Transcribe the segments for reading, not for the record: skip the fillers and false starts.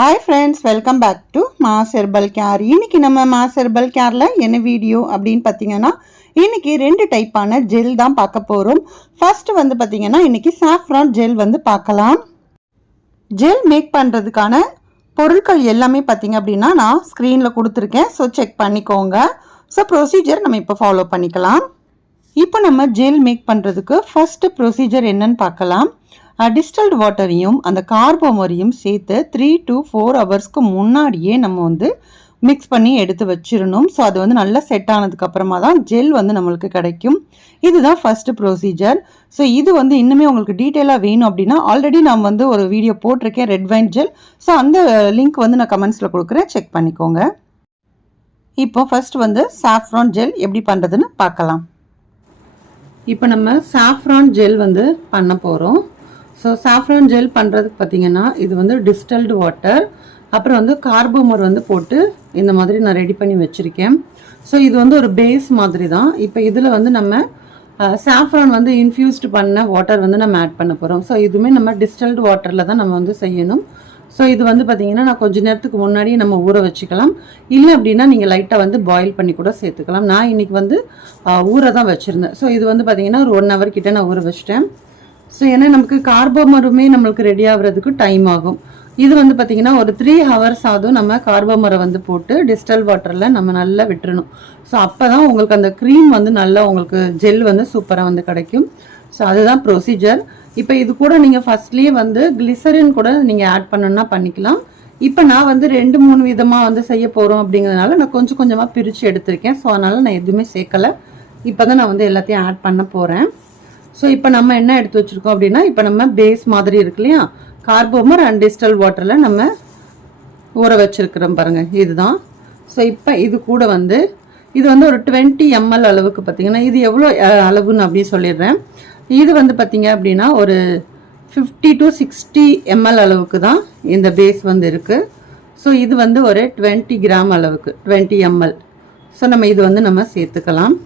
Hi friends, welcome back to Mass Herbal Care. இன்றைக்கி நம்ம mass herbal கேரில் என்ன video அப்படின்னு பார்த்தீங்கன்னா, இன்றைக்கி 2 டைப்பான ஜெல் தான் பார்க்க போகிறோம். ஃபர்ஸ்ட் வந்து பார்த்தீங்கன்னா, இன்றைக்கி சாஃப்ரான் ஜெல் வந்து பார்க்கலாம். ஜெல் மேக் பண்ணுறதுக்கான பொருட்கள் எல்லாமே பார்த்தீங்க அப்படின்னா நான் ஸ்க்ரீனில் கொடுத்துருக்கேன். ஸோ செக் பண்ணிக்கோங்க. ஸோ ப்ரொசீஜர் நம்ம இப்போ ஃபாலோ பண்ணிக்கலாம். இப்போ நம்ம ஜெல் மேக் பண்ணுறதுக்கு ஃபஸ்ட்டு ப்ரொசீஜர் என்னன்னு பார்க்கலாம். டிஸ்டில்டு வாட்டரையும் அந்த கார்போமரையும் சேர்த்து 3 to 4 ஹவர்ஸ்க்கு முன்னாடியே நம்ம வந்து மிக்ஸ் பண்ணி எடுத்து வச்சிடணும். ஸோ அது வந்து நல்லா செட் ஆனதுக்கப்புறமா தான் ஜெல் வந்து நம்மளுக்கு கிடைக்கும். இதுதான் ஃபஸ்ட்டு ப்ரொசீஜர். ஸோ இது வந்து இன்னுமே உங்களுக்கு டீட்டெயிலாக வேணும் அப்படின்னா ஆல்ரெடி நான் வந்து ஒரு வீடியோ போட்டிருக்கேன், ரெட் வைன் ஜெல். ஸோ அந்த லிங்க் வந்து நான் கமெண்ட்ஸில் கொடுக்குறேன், செக் பண்ணிக்கோங்க. இப்போ ஃபர்ஸ்ட் வந்து சாஃப்ரான் ஜெல் எப்படி பண்ணுறதுன்னு பார்க்கலாம். இப்போ நம்ம சாஃப்ரான் ஜெல் வந்து பண்ண போகிறோம். ஸோ சாஃப்ரான் ஜெல் பண்ணுறதுக்கு பார்த்தீங்கன்னா இது வந்து டிஸ்டில்டு வாட்டர், அப்புறம் வந்து கார்போமர் வந்து போட்டு இந்த மாதிரி நான் ரெடி பண்ணி வச்சுருக்கேன். ஸோ இது வந்து ஒரு பேஸ் மாதிரி தான். இப்போ இதில் வந்து நம்ம சாஃப்ரான் வந்து இன்ஃப்யூஸ்டு பண்ண வாட்டர் வந்து நம்ம ஆட் பண்ண போகிறோம். ஸோ இதுவுமே நம்ம டிஸ்டில்டு வாட்டரில் தான் நம்ம வந்து செய்யணும். ஸோ இது வந்து பார்த்திங்கன்னா நான் கொஞ்சம் நேரத்துக்கு முன்னாடியே நம்ம ஊற வச்சுக்கலாம். இல்லை அப்படின்னா நீங்கள் லைட்டாக வந்து பாயில் பண்ணி கூட சேர்த்துக்கலாம். நான் இன்றைக்கி வந்து ஊற தான் வச்சுருந்தேன். ஸோ இது வந்து பார்த்திங்கன்னா ஒரு 1 hour கிட்டே நான் ஊற வச்சிட்டேன். ஸோ ஏன்னா நமக்கு கார்போமருமே நம்மளுக்கு ரெடி ஆகுறதுக்கு டைம் ஆகும். இது வந்து பார்த்திங்கன்னா ஒரு 3 hours ஆகும். நம்ம கார்போமரை வந்து போட்டு டிஸ்டில் வாட்டரில் நம்ம நல்லா விட்டுறணும். ஸோ அப்போ தான் உங்களுக்கு அந்த க்ரீம் வந்து நல்லா உங்களுக்கு ஜெல் வந்து சூப்பராக வந்து கிடைக்கும். ஸோ அதுதான் ப்ரொசீஜர். இப்போ இது கூட நீங்கள் ஃபஸ்ட்லேயே வந்து கிளிசரின் கூட நீங்கள் ஆட் பண்ணணுன்னா பண்ணிக்கலாம். இப்போ நான் வந்து 2-3 விதமாக வந்து செய்ய போகிறோம் அப்படிங்கிறதுனால நான் கொஞ்சம் கொஞ்சமாக பிரித்து எடுத்திருக்கேன். ஸோ அதனால் நான் எதுவுமே சேர்க்கலை. இப்போ தான் நான் வந்து எல்லாத்தையும் ஆட் பண்ண போகிறேன். ஸோ இப்போ நம்ம என்ன எடுத்து வச்சுருக்கோம் அப்படின்னா, இப்போ நம்ம பேஸ் மாதிரி இருக்கு இல்லையா, கார்போமர் அண்ட் டிஸ்டில் வாட்டரில் நம்ம ஊற வச்சுருக்கிறோம் பாருங்கள், இதுதான். ஸோ இப்போ இது கூட வந்து இது வந்து ஒரு 20 ml அளவுக்கு பார்த்திங்கன்னா, இது எவ்வளோ அளவுன்னு அப்படின்னு சொல்லிடுறேன். இது வந்து பார்த்திங்க அப்படின்னா ஒரு 50 to 60 ml அளவுக்கு தான் இந்த பேஸ் வந்து இருக்குது. ஸோ இது வந்து ஒரு 20 grams அளவுக்கு 20 ml. ஸோ நம்ம இது வந்து நம்ம சேர்த்துக்கலாம்.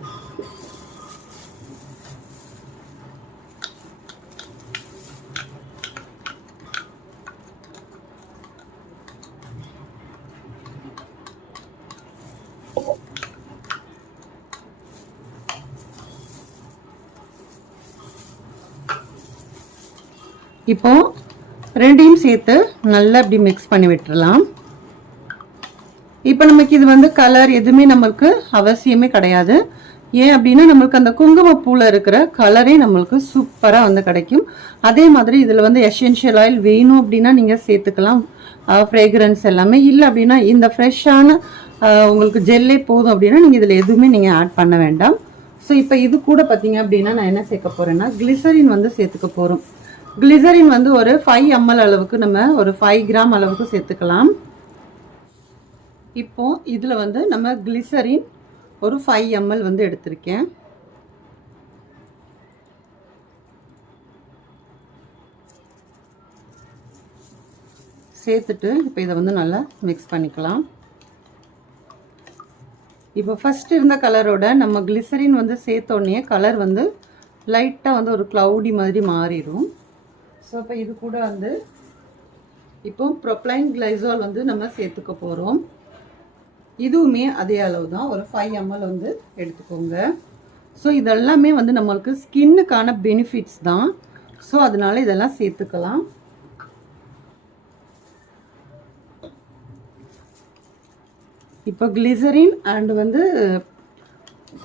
இப்போ ரெண்டையும் சேர்த்து நல்லா இப்படி மிக்ஸ் பண்ணி விட்டுறலாம். இப்போ நமக்கு இது வந்து கலர் எதுவுமே நம்மளுக்கு அவசியமே கிடையாது. ஏன் அப்படின்னா நம்மளுக்கு அந்த குங்குமப்பூவில் இருக்கிற கலரே நம்மளுக்கு சூப்பராக வந்து கிடைக்கும். அதே மாதிரி இதில் வந்து எசென்ஷியல் ஆயில் வேணும் அப்படின்னா நீங்கள் சேர்த்துக்கலாம், ஃப்ரேக்ரன்ஸ் எல்லாமே. இல்லை அப்படின்னா இந்த ஃப்ரெஷ்ஷான உங்களுக்கு ஜெல்லே போதும் அப்படின்னா நீங்கள் இதில் எதுவுமே நீங்கள் ஆட் பண்ண வேண்டாம். ஸோ இப்போ இது கூட பார்த்தீங்க அப்படின்னா நான் என்ன சேர்க்க போகிறேன்னா கிளிசரின் வந்து சேர்த்துக்க போகிறோம். கிளிசரின் வந்து ஒரு 5 ml அளவுக்கு நம்ம ஒரு 5 grams அளவுக்கு சேர்த்துக்கலாம். இப்போ இதில் வந்து நம்ம கிளிசரின் ஒரு 5 ml வந்து எடுத்திருக்கேன். சேர்த்துட்டு இப்போ இதை வந்து நல்லா மிக்ஸ் பண்ணிக்கலாம். இப்போ ஃபர்ஸ்ட் இருந்த கலரோட நம்ம கிளிசரின் வந்து சேர்த்தோடனே கலர் வந்து லைட்டாக வந்து ஒரு க்ளவுடி மாதிரி மாறிடும். ஸோ இப்போ இது கூட வந்து இப்போ ப்ரொப்ளைன் கிளைசால் வந்து நம்ம சேர்த்துக்க போகிறோம். இதுவுமே அதே அளவு தான், ஒரு 5 ml வந்து எடுத்துக்கோங்க. ஸோ இதெல்லாமே வந்து நம்மளுக்கு ஸ்கின்னுக்கான பெனிஃபிட்ஸ் தான். ஸோ அதனால இதெல்லாம் சேர்த்துக்கலாம். இப்போ கிளிசரின் அண்ட் வந்து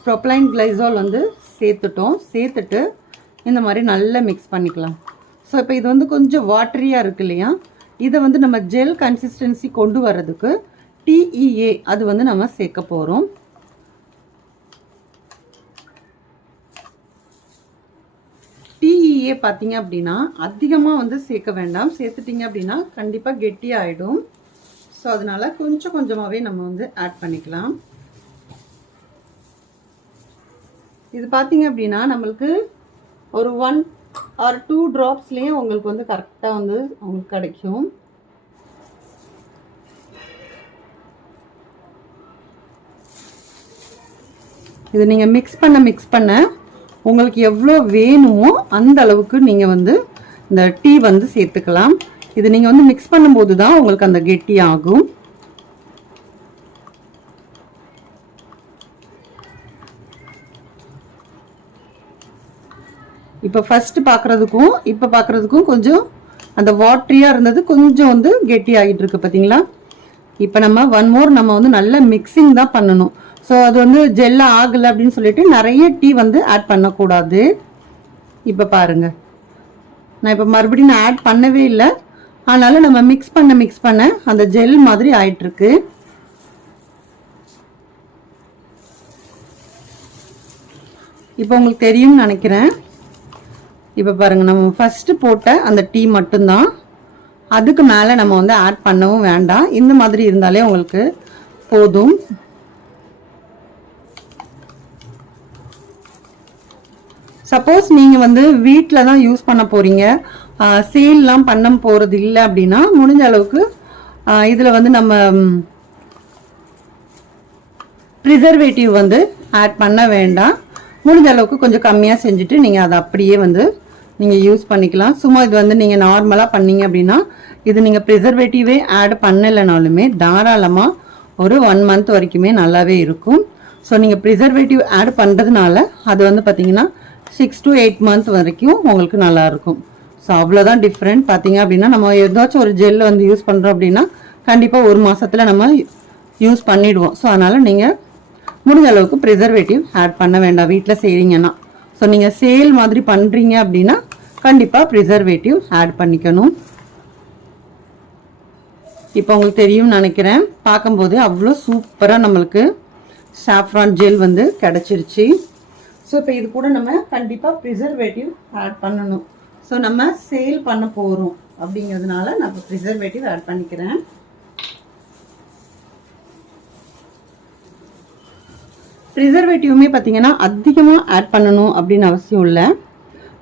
ப்ரொப்ளைன் கிளைசால் வந்து சேர்த்துட்டு இந்த மாதிரி நல்லா மிக்ஸ் பண்ணிக்கலாம். ஸோ இப்போ இது வந்து கொஞ்சம் வாட்டரியாக இருக்கு இல்லையா, இதை வந்து நம்ம ஜெல் கன்சிஸ்டன்சி கொண்டு வர்றதுக்கு TEA அது வந்து நம்ம சேர்க்க போகிறோம். TEA பார்த்தீங்க அப்படின்னா அதிகமாக வந்து சேர்க்க வேண்டாம். சேர்த்துட்டிங்க அப்படின்னா கண்டிப்பாக கெட்டியாகிடும். ஸோ அதனால் கொஞ்சம் கொஞ்சமாகவே நம்ம வந்து ஆட் பண்ணிக்கலாம். இது பார்த்தீங்க அப்படின்னா நம்மளுக்கு ஒரு 1 or 2 drops-லேயே உங்களுக்கு வந்து கரெக்டாக வந்து உங்களுக்கு கிடைக்கும். இது நீங்கள் மிக்ஸ் பண்ண உங்களுக்கு எவ்வளோ வேணுமோ அந்த அளவுக்கு நீங்கள் வந்து இந்த டீ வந்து சேர்த்துக்கலாம். இது நீங்கள் வந்து மிக்ஸ் பண்ணும்போது தான் உங்களுக்கு அந்த கெட்டி ஆகும். இப்போ ஃபர்ஸ்ட் பார்க்குறதுக்கும் இப்போ பார்க்குறதுக்கும் கொஞ்சம் அந்த வாட்டரியாக இருந்தது கொஞ்சம் வந்து கெட்டி ஆகிட்டு இருக்கு பார்த்தீங்களா. இப்போ நம்ம ஒன் மோர் நம்ம வந்து நல்ல மிக்சிங் தான் பண்ணணும். ஸோ அது வந்து ஜெல்ல ஆகலை அப்படின்னு சொல்லிட்டு நிறைய டீ வந்து ஆட் பண்ணக்கூடாது. இப்போ பாருங்க, நான் இப்போ மறுபடியும் நான் ஆட் பண்ணவே இல்லை. அதனால நம்ம மிக்ஸ் பண்ண அந்த ஜெல் மாதிரி ஆயிட்டு இருக்கு. இப்போ உங்களுக்கு தெரியும்னு நினைக்கிறேன். இப்போ பாருங்க, நம்ம ஃபர்ஸ்ட் போட்ட அந்த டீ மட்டும்தான், அதுக்கு மேலே நம்ம வந்து ஆட் பண்ணவும் வேண்டாம். இந்த மாதிரி இருந்தாலே உங்களுக்கு போதும். சப்போஸ் நீங்கள் வந்து வீட்டில் தான் யூஸ் பண்ண போகிறீங்க, சேல்லாம் பண்ண போகிறது இல்லை அப்படின்னா முடிஞ்ச அளவுக்கு இதில் வந்து நம்ம ப்ரிசர்வேட்டிவ் வந்து ஆட் பண்ண வேண்டாம். முடிஞ்ச அளவுக்கு கொஞ்சம் கம்மியாக செஞ்சுட்டு நீங்கள் அதை அப்படியே வந்து நீங்கள் யூஸ் பண்ணிக்கலாம். சும்மா இது வந்து நீங்கள் நார்மலாக பண்ணீங்க அப்படின்னா இது நீங்கள் ப்ரிசர்வேட்டிவே ஆட் பண்ணலைனாலுமே தாராளமாக ஒரு 1 மந்த் வரைக்குமே நல்லாவே இருக்கும். ஸோ நீங்கள் ப்ரிசர்வேட்டிவ் ஆட் பண்ணுறதுனால அது வந்து பார்த்தீங்கன்னா 6 to 8 month வரைக்கும் உங்களுக்கு நல்லாயிருக்கும். ஸோ அவ்வளோதான் டிஃப்ரெண்ட். பார்த்தீங்க அப்படின்னா நம்ம ஏதாச்சும் ஒரு ஜெல் வந்து யூஸ் பண்ணுறோம் அப்படின்னா கண்டிப்பாக 1 மாதத்தில் நம்ம யூஸ் பண்ணிவிடுவோம். ஸோ அதனால் நீங்கள் முடிஞ்ச அளவுக்கு ப்ரிசர்வேட்டிவ் ஆட் பண்ண வேண்டாம் வீட்டில் செய்கிறீங்கன்னா. ஸோ நீங்கள் சேல் மாதிரி பண்ணுறீங்க அப்படின்னா கண்டிப்பாக ப்ரிசர்வேட்டிவ் ஆட் பண்ணிக்கணும். இப்போ உங்களுக்கு தெரியும்னு நினைக்கிறேன், பார்க்கும்போது அவ்வளோ சூப்பராக நம்மளுக்கு சாஃப்ரான் ஜெல் வந்து கிடச்சிருச்சு. ஸோ இப்போ இது கூட நம்ம கண்டிப்பாக ப்ரிசர்வேட்டிவ் ஆட் பண்ணணும். ஸோ நம்ம சேல் பண்ண போகிறோம் அப்படிங்கிறதுனால நான் இப்போ ப்ரிசர்வேட்டிவ் ஆட் பண்ணிக்கிறேன். ப்ரிசர்வேட்டிவுமே பார்த்தீங்கன்னா அதிகமாக ஆட் பண்ணணும் அப்படின்னு அவசியம் இல்லை.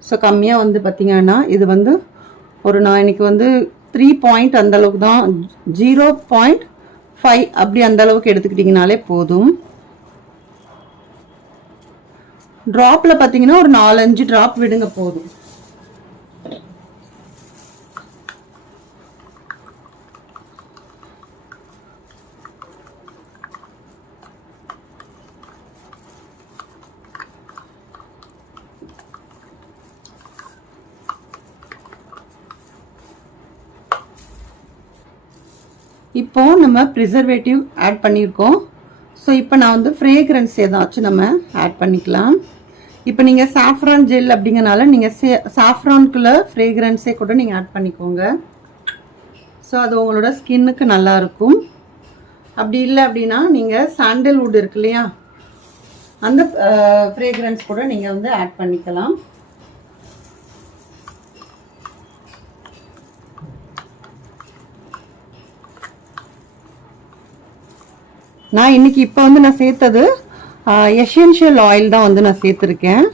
ஸோ கம்மியாக வந்து பார்த்தீங்கன்னா இது வந்து நான் இன்னைக்கு வந்து 3 point அந்த அளவுக்கு தான், 0.5 அப்படி அந்த அளவுக்கு எடுத்துக்கிட்டிங்கனாலே போதும். ட்ராப்பில் பார்த்தீங்கன்னா ஒரு 4-5 ட்ராப் விடுங்க போதும். இப்போ நம்ம ப்ரிசர்வேட்டிவ் ஆட் பண்ணியிருக்கோம். ஸோ இப்போ நான் வந்து ஃப்ரேக்ரன்ஸ் ஏதாச்சும் நம்ம ஆட் பண்ணிக்கலாம். இப்போ நீங்கள் சாஃப்ரான் ஜெல் அப்படிங்கனால நீங்கள் சாஃப்ரான்குள்ள ஃப்ரேக்ரன்ஸே கூட நீங்கள் ஆட் பண்ணிக்கோங்க. ஸோ அது உங்களோட ஸ்கின்னுக்கு நல்லாயிருக்கும். அப்படி இல்லை அப்படின்னா நீங்கள் சாண்டல்வுட் இருக்கு இல்லையா, அந்த ஃப்ரேக்ரன்ஸ் கூட நீங்கள் வந்து ஆட் பண்ணிக்கலாம். நான் இன்னைக்கு இப்போ வந்து நான் சேர்த்தது எசென்ஷியல் ஆயில் தான் வந்து நான் சேர்த்துருக்கேன்.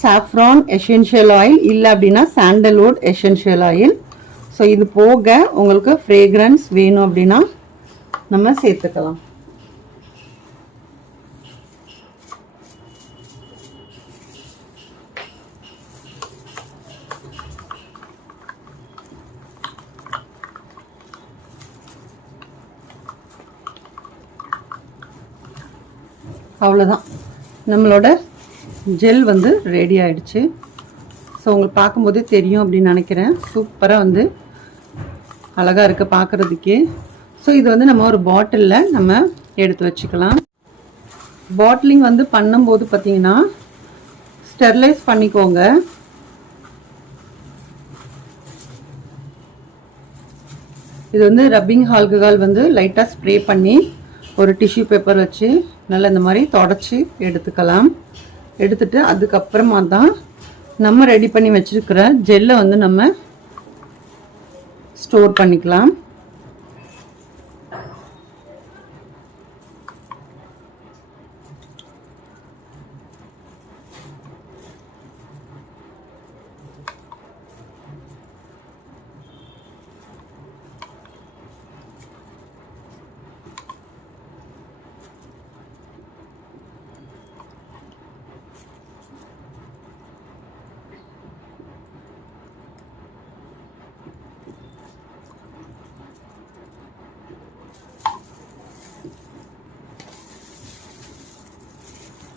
சாஃப்ரான் எசென்ஷியல் ஆயில் இல்லை அப்படின்னா சாண்டல்வுட் எசென்ஷியல் ஆயில். ஸோ இது போக உங்களுக்கு ஃப்ரேக்ரன்ஸ் வேணும் அப்படின்னா நம்ம சேர்த்துக்கலாம். அவ்வளோதான், நம்மளோட ஜெல் வந்து ரெடி ஆயிடுச்சு. ஸோ உங்களுக்கு பார்க்கும்போதே தெரியும் அப்படின்னு நினைக்கிறேன். சூப்பராக வந்து அழகாக இருக்குது பார்க்குறதுக்கே. ஸோ இது வந்து நம்ம ஒரு பாட்டிலில் நம்ம எடுத்து வச்சுக்கலாம். பாட்டிலிங் வந்து பண்ணும்போது பார்த்தீங்கன்னா ஸ்டெர்லைஸ் பண்ணிக்கோங்க. இது வந்து ரப்பிங் ஆல்கஹால் வந்து லைட்டாக ஸ்ப்ரே பண்ணி ஒரு டிஷ்யூ பேப்பர் வச்சு நல்லா இந்த மாதிரி தொடச்சி எடுத்துக்கலாம். எடுத்துட்டு அதுக்கப்புறமா தான் நம்ம ரெடி பண்ணி வச்சிருக்கிற ஜெல்லை வந்து நம்ம ஸ்டோர் பண்ணிக்கலாம்.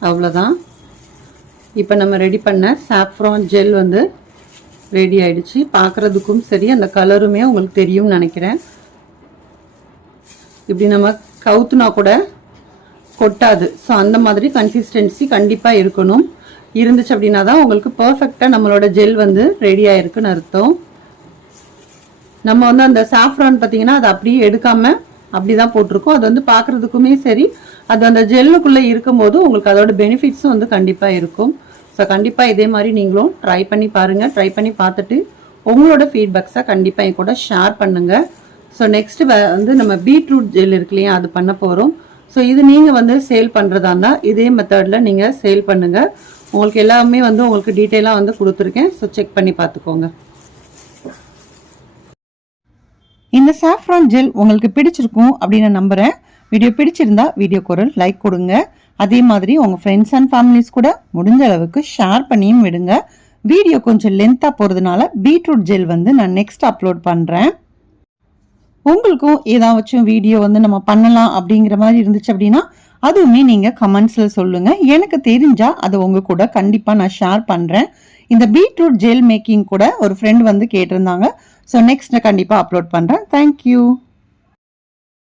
அவ்வளோதான். இப்போ நம்ம ரெடி பண்ண சாஃப்ரான் ஜெல் வந்து ரெடி ஆயிடுச்சு. பார்க்குறதுக்கும் சரி அந்த கலருமே உங்களுக்கு தெரியும்னு நினைக்கிறேன். இப்படி நம்ம கவுத்துனா கூட கொட்டாது. ஸோ அந்த மாதிரி கன்சிஸ்டன்சி கண்டிப்பாக இருக்கணும். இருந்துச்சு அப்படின்னா தான் உங்களுக்கு பர்ஃபெக்டாக நம்மளோட ஜெல் வந்து ரெடி ஆயிருக்குன்னு அர்த்தம். நம்ம வந்து அந்த சாஃப்ரான் பார்த்தீங்கன்னா அதை அப்படியே எடுக்காமல் அப்படி தான் போட்டிருக்கோம். அது வந்து பார்க்குறதுக்குமே சரி அது அந்த ஜெல்லுக்குள்ளே இருக்கும்போது உங்களுக்கு அதோட பெனிஃபிட்ஸும் வந்து கண்டிப்பாக இருக்கும். ஸோ கண்டிப்பாக இதே மாதிரி நீங்களும் ட்ரை பண்ணி பாருங்கள். ட்ரை பண்ணி பார்த்துட்டு உங்களோட ஃபீட்பேக்ஸை கண்டிப்பாக என் கூட ஷேர் பண்ணுங்கள். ஸோ நெக்ஸ்ட்டு வந்து நம்ம பீட்ரூட் ஜெல் இருக்கு இல்லையா, அது பண்ண போகிறோம். ஸோ இது நீங்கள் வந்து சேல் பண்ணுறதா இருந்தால் இதே மெத்தடில் நீங்கள் சேல் பண்ணுங்கள். உங்களுக்கு எல்லாமே வந்து உங்களுக்கு டீட்டெயிலாக வந்து கொடுத்துருக்கேன். ஸோ செக் பண்ணி பார்த்துக்கோங்க. இந்த சாஃப்ரான் ஜெல் உங்களுக்கு பிடிச்சிருக்கும் அப்படின்னு நான் நம்புகிறேன். வீடியோ பிடிச்சிருந்தா வீடியோக்கு ஒரு லைக் கொடுங்க. அதே மாதிரி உங்கள் ஃப்ரெண்ட்ஸ் அண்ட் ஃபேமிலிஸ் கூட முடிஞ்ச அளவுக்கு ஷேர் பண்ணியும் விடுங்க. வீடியோ கொஞ்சம் லென்த்தாக போகிறதுனால பீட்ரூட் ஜெல் வந்து நான் நெக்ஸ்ட் அப்லோட் பண்ணுறேன். உங்களுக்கும் ஏதாச்சும் வீடியோ வந்து நம்ம பண்ணலாம் அப்படிங்கிற மாதிரி இருந்துச்சு அப்படின்னா அதுவுமே நீங்கள் கமெண்ட்ஸில் சொல்லுங்கள். எனக்கு தெரிஞ்சால் அதை உங்கள் கூட கண்டிப்பாக நான் ஷேர் பண்ணுறேன். இந்த பீட்ரூட் ஜெல் மேக்கிங் கூட ஒரு ஃப்ரெண்ட் வந்து கேட்டிருந்தாங்க. ஸோ நெக்ஸ்ட் நான் கண்டிப்பாக அப்லோட் பண்ணுறேன். தேங்க்யூ.